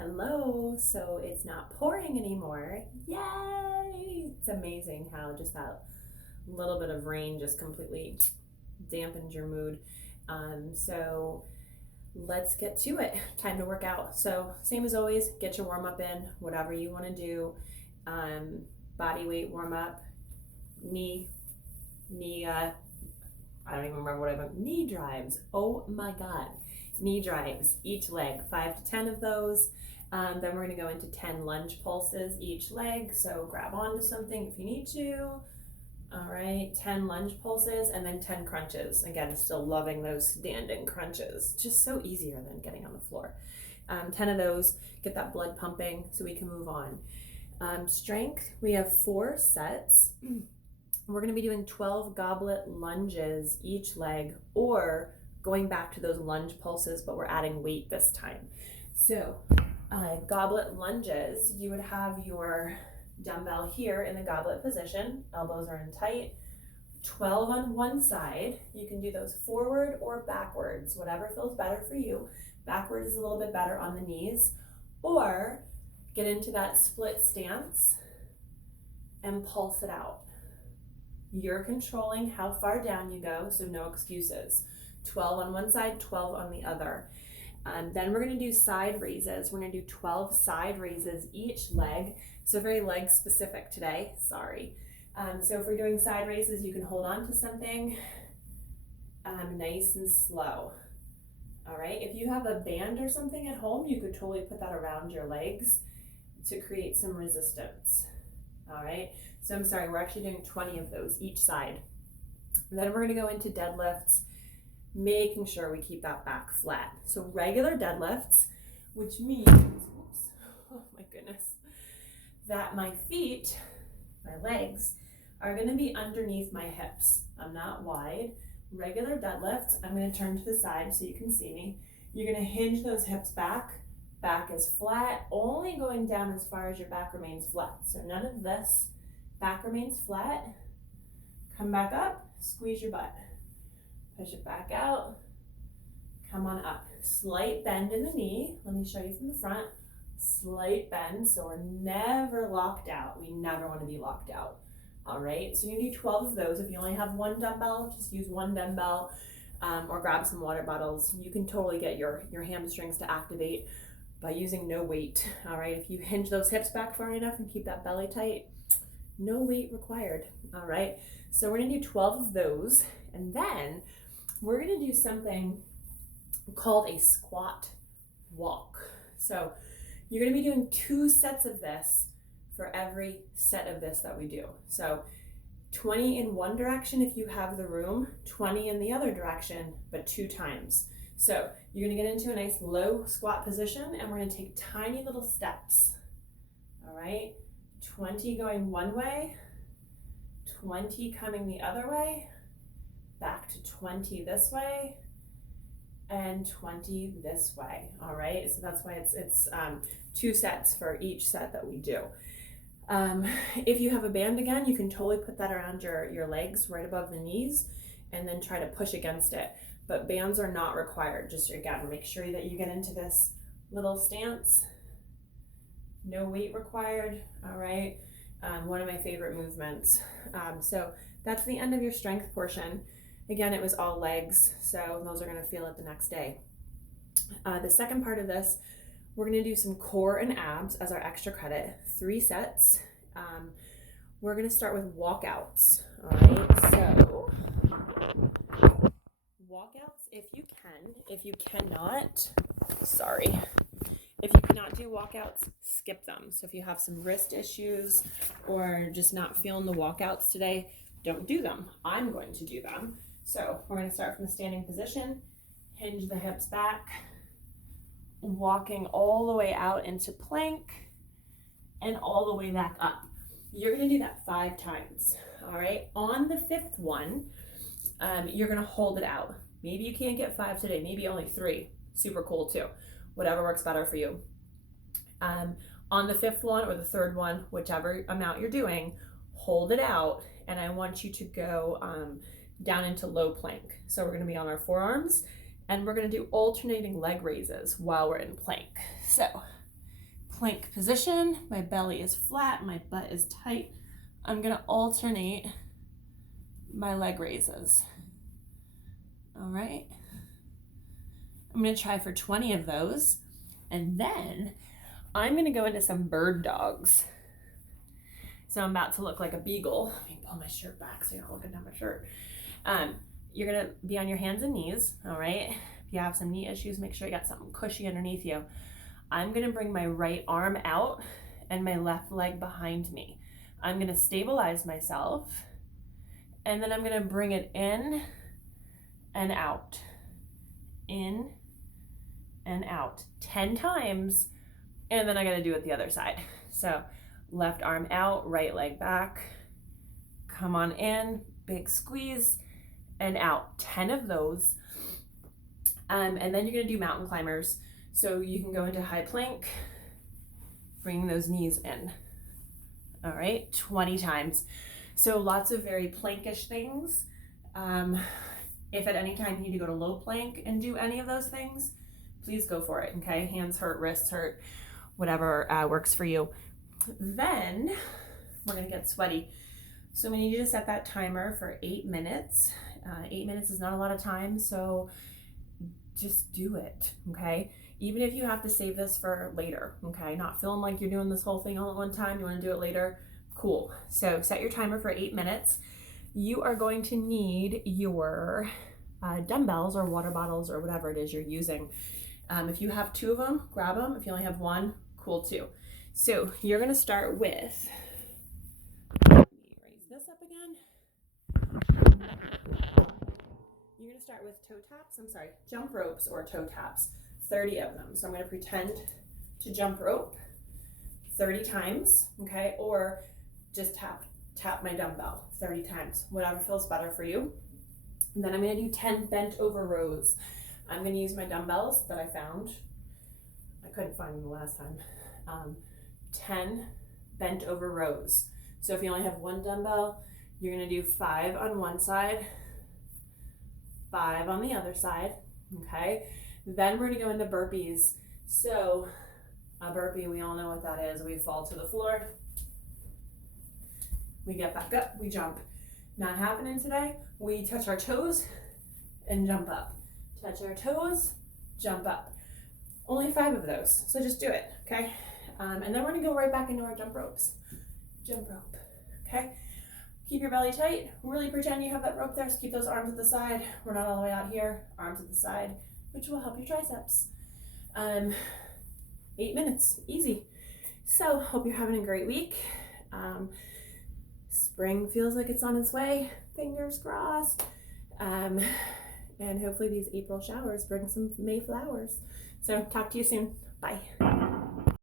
Hello. So it's not pouring anymore. Yay! It's amazing how just that little bit of rain just completely dampened your mood. So let's get to it. Time to work out. So same as always, get your warm up in, whatever you want to do. Um, Body weight warm up, knee. I don't even remember what I meant. Knee drives. Oh my God. Knee drives, each leg, 5 to 10 of those. Then we're going to go into 10 lunge pulses each leg. So grab onto something if you need to. All right, 10 lunge pulses and then 10 crunches. Again, still loving those standing crunches. Just so easier than getting on the floor. 10 of those, get that blood pumping so we can move on. Strength, we have 4 sets. We're going to be doing 12 goblet lunges each leg, or going back to those lunge pulses, but we're adding weight this time. So goblet lunges, you would have your dumbbell here in the goblet position, elbows are in tight, 12 on one side. You can do those forward or backwards, whatever feels better for you. Backwards is a little bit better on the knees, or get into that split stance and pulse it out. You're controlling how far down you go, so no excuses. 12 on one side, 12 on the other. Then we're going to do side raises. We're going to do 12 side raises each leg. So very leg specific today, sorry. So if we're doing side raises, you can hold on to something nice and slow. All right, if you have a band or something at home, you could totally put that around your legs to create some resistance. All right, so I'm sorry, we're actually doing 20 of those each side. And then we're going to go into deadlifts, making sure we keep that back flat. So regular deadlifts, which means, oops, oh my goodness, that my feet, my legs, are going to be underneath my hips. I'm not wide. Regular deadlifts, I'm going to turn to the side so you can see me. You're going to hinge those hips back. Back is flat, only going down as far as your back remains flat. So none of this. Back remains flat. Come back up, squeeze your butt. Push it back out. Come on up. Slight bend in the knee. Let me show you from the front. Slight bend, so we're never locked out. We never want to be locked out. All right, so you need 12 of those. If you only have one dumbbell, just use one dumbbell or grab some water bottles. You can totally get your hamstrings to activate by using no weight. All right, if you hinge those hips back far enough and keep that belly tight, no weight required. All right, so we're gonna do 12 of those, and then we're gonna do something called a squat walk. So you're gonna be doing 2 sets of this for every set of this that we do. So 20 in one direction if you have the room, 20 in the other direction, but 2 times. So you're gonna get into a nice low squat position, and we're gonna take tiny little steps. All right, 20 going one way, 20 coming the other way, back to 20 this way, and 20 this way. All right, so that's why it's 2 sets for each set that we do. If you have a band, again, you can totally put that around your legs right above the knees and then try to push against it. But bands are not required. Just again, make sure that you get into this little stance. No weight required. All right, one of my favorite movements. So that's the end of your strength portion. Again, it was all legs, so those are going to feel it the next day. The second part of this, we're going to do some core and abs as our extra credit. 3 sets. We're going to start with walkouts. All right, so walkouts if you can. If you cannot, if you cannot do walkouts, skip them. So if you have some wrist issues or just not feeling the walkouts today, don't do them. I'm going to do them. So we're going to start from the standing position, hinge the hips back, walking all the way out into plank and all the way back up. You're going to do that 5 times. All right, on the 5th one, you're going to hold it out. Maybe you can't get 5 today, maybe only 3. Super cool too. Whatever works better for you. On the 5th one or the 3rd one, whichever amount you're doing, hold it out, and I want you to go down into low plank. So we're going to be on our forearms, and we're going to do alternating leg raises while we're in plank. So plank position. My belly is flat, my butt is tight. I'm gonna alternate my leg raises. All right. I'm gonna try for 20 of those. And then I'm gonna go into some bird dogs. So I'm about to look like a beagle. Let me pull my shirt back so you're not looking down my shirt. You're gonna be on your hands and knees, all right? If you have some knee issues, make sure you got something cushy underneath you. I'm gonna bring my right arm out and my left leg behind me. I'm gonna stabilize myself, and then I'm gonna bring it in and out. In and out 10 times, and then I gotta do it the other side. So left arm out, right leg back, come on in, big squeeze, and out. 10 of those. And then you're gonna do mountain climbers. So you can go into high plank, bring those knees in. All right, 20 times. So lots of very plankish things. If at any time you need to go to low plank and do any of those things, please go for it, okay? Hands hurt, wrists hurt, whatever works for you. Then we're gonna get sweaty. So we need you to set that timer for 8 minutes. 8 minutes is not a lot of time, so just do it, okay? Even if you have to save this for later, okay? Not feeling like you're doing this whole thing all at one time, you wanna do it later, cool. So set your timer for 8 minutes. You are going to need your dumbbells or water bottles or whatever it is you're using. If you have 2 of them, grab them. If you only have 1, cool too. So you're gonna start with, let me raise this up again. You're gonna start with jump ropes or toe taps, 30 of them. So I'm gonna pretend to jump rope 30 times, okay? Or just tap my dumbbell 30 times, whatever feels better for you. And then I'm gonna do 10 bent over rows. I'm gonna use my dumbbells that I found. I couldn't find them the last time. 10 bent over rows. So if you only have 1 dumbbell, you're gonna do 5 on one side, 5 on the other side, okay? Then we're gonna go into burpees. So a burpee, we all know what that is. We fall to the floor, we get back up, we jump. Not happening today. We touch our toes and jump up. Touch our toes, jump up. Only 5 of those, so just do it, okay? And then we're gonna go right back into our jump ropes. Jump rope, okay? Keep your belly tight. Really pretend you have that rope there, so keep those arms at the side. We're not all the way out here. Arms at the side, which will help your triceps. 8 minutes, easy. So, hope you're having a great week. Spring feels like it's on its way, fingers crossed. And hopefully these April showers bring some May flowers. So talk to you soon, bye.